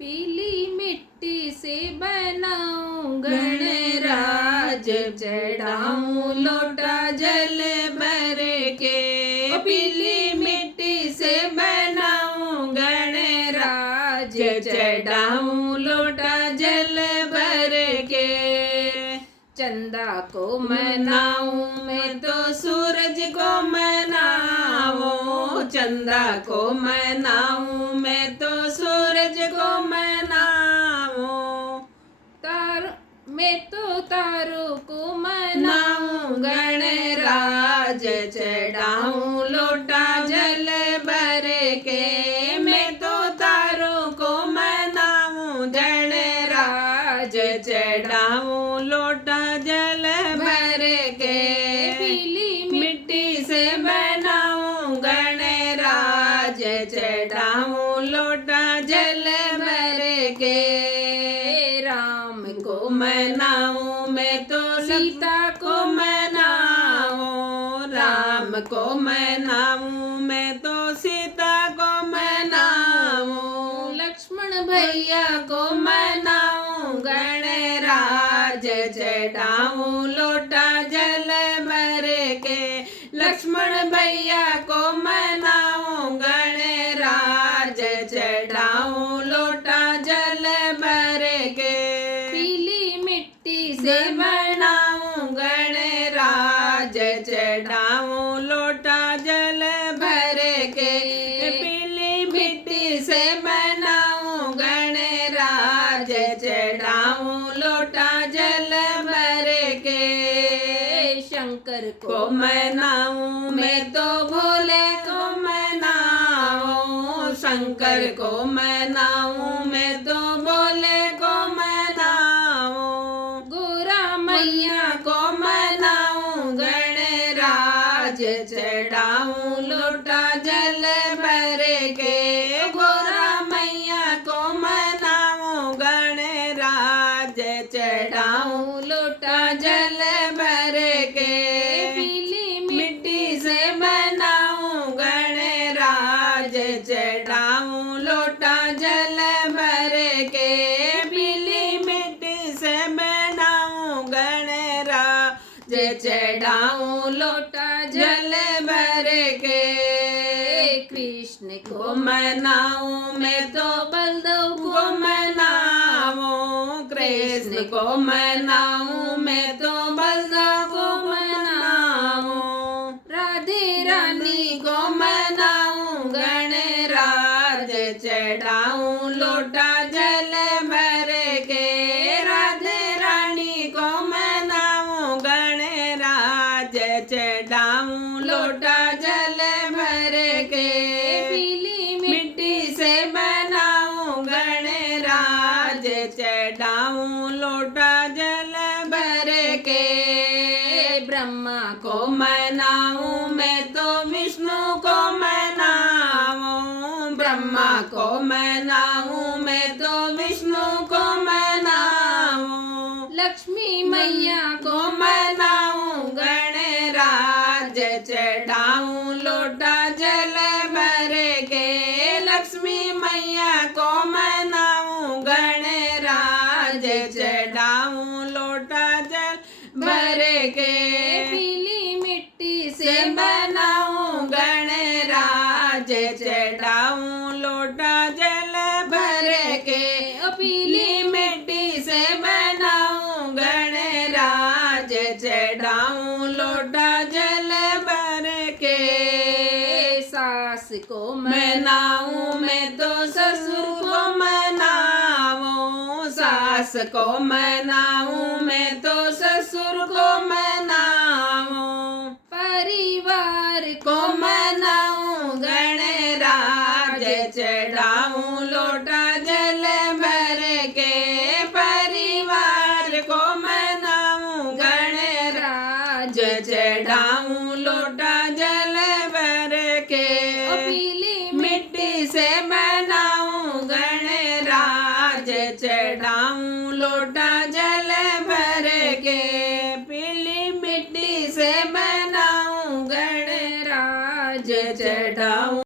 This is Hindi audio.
पीली मिट्टी से बनाऊं गणराज, चढ़ाऊं लोटा जल भर के। पीली मिट्टी से बनाऊं गणराज, चढ़ाऊं लोटा जल भर के। चंदा को मनाऊं मैं तो सूरज को मनाऊं, चंदा को मनाऊं मैं तो सूरज को मनाऊं। मैं तो तारों को मनाऊं गणराज, चढ़ाऊं लोटा जल भर के। मैं तो तारों को मनाऊं गणराज, चढ़ाऊं लोटा जल भर के। पीली मिट्टी से बनाऊं गणराज, चढ़ाऊं लोटा जल भर के। राम को मनाऊं मैं तो सीता को मनाऊं, राम को मनाऊं मैं तो सीता को मनाऊं। लक्ष्मण भैया को मनाऊं गणराज, चढ़ाऊं लोटा जल भर के। लक्ष्मण भैया को मनाऊं गणराज, चढ़ाऊं लोटा जल भर के। पीली मिट्टी से बनाऊं गणराज, चढ़ाऊं लोटा जल भर के। पीली मिट्टी से बनाऊं गणराज, चढ़ाऊं लोटा जल भर के। शंकर को मनाऊं मैं तो भोले को मनाऊं, शंकर को मनाऊं मैं तो भोले को मनाऊं। गोरा मैया को मनाऊं गणराज, चढ़ाऊं लोटा जल भर के। गोरा मैया को मनाऊं गणराज, चढ़ाऊं लोटा जल भर के। पीली मिट्टी से बनाऊं गणराज, चढ़ाऊं लोटा जल भर के। पीली मिट्टी से बनाऊं गणराज, चढ़ाऊं लोटा जल भर के। कृष्ण को मनाऊं मैं तो बलदेव को मनाऊं, कृष्ण को मनाऊं मैं तो बलदेव को मनाऊं। राधे रानी को मनाऊं गणराज, चढ़ाऊं लोटा जल भर के। राधे रानी को मनाऊं गणराज, चढ़ाऊं लोटा जल भर के। पीली मिट्टी से बनाऊं गणराज, चढ़ाऊं लोटा जल भर के। ब्रह्मा को मनाऊं मैं तो विष्णु को मनाऊं, ब्रह्मा को मनाऊं मैं तो विष्णु को मनाऊं। लक्ष्मी मैया को मनाऊं गणराज, चढ़ाऊं लोटा जल भर के। लक्ष्मी मैया को मनाऊं गणराज, चढ़ाऊं लोटा जल भर के। पीली मिट्टी से बनाऊं गणराज, चढ़ाऊं लोटा जल भर के। पीली मिट्टी से बनाऊं गणराज, चढ़ाऊं लोटा जल भर के। सास को मनाऊं मैं तो ससुर को मनाऊं, सास को मनाऊं मैं तो ससुर को मनाऊं। परिवार को मनाऊं गणराज, चढ़ाऊं लोटा जल भर के। परिवार को मनाऊं गणराज, चढ़ाऊं लोटा जल भर के। पीली मिट्टी से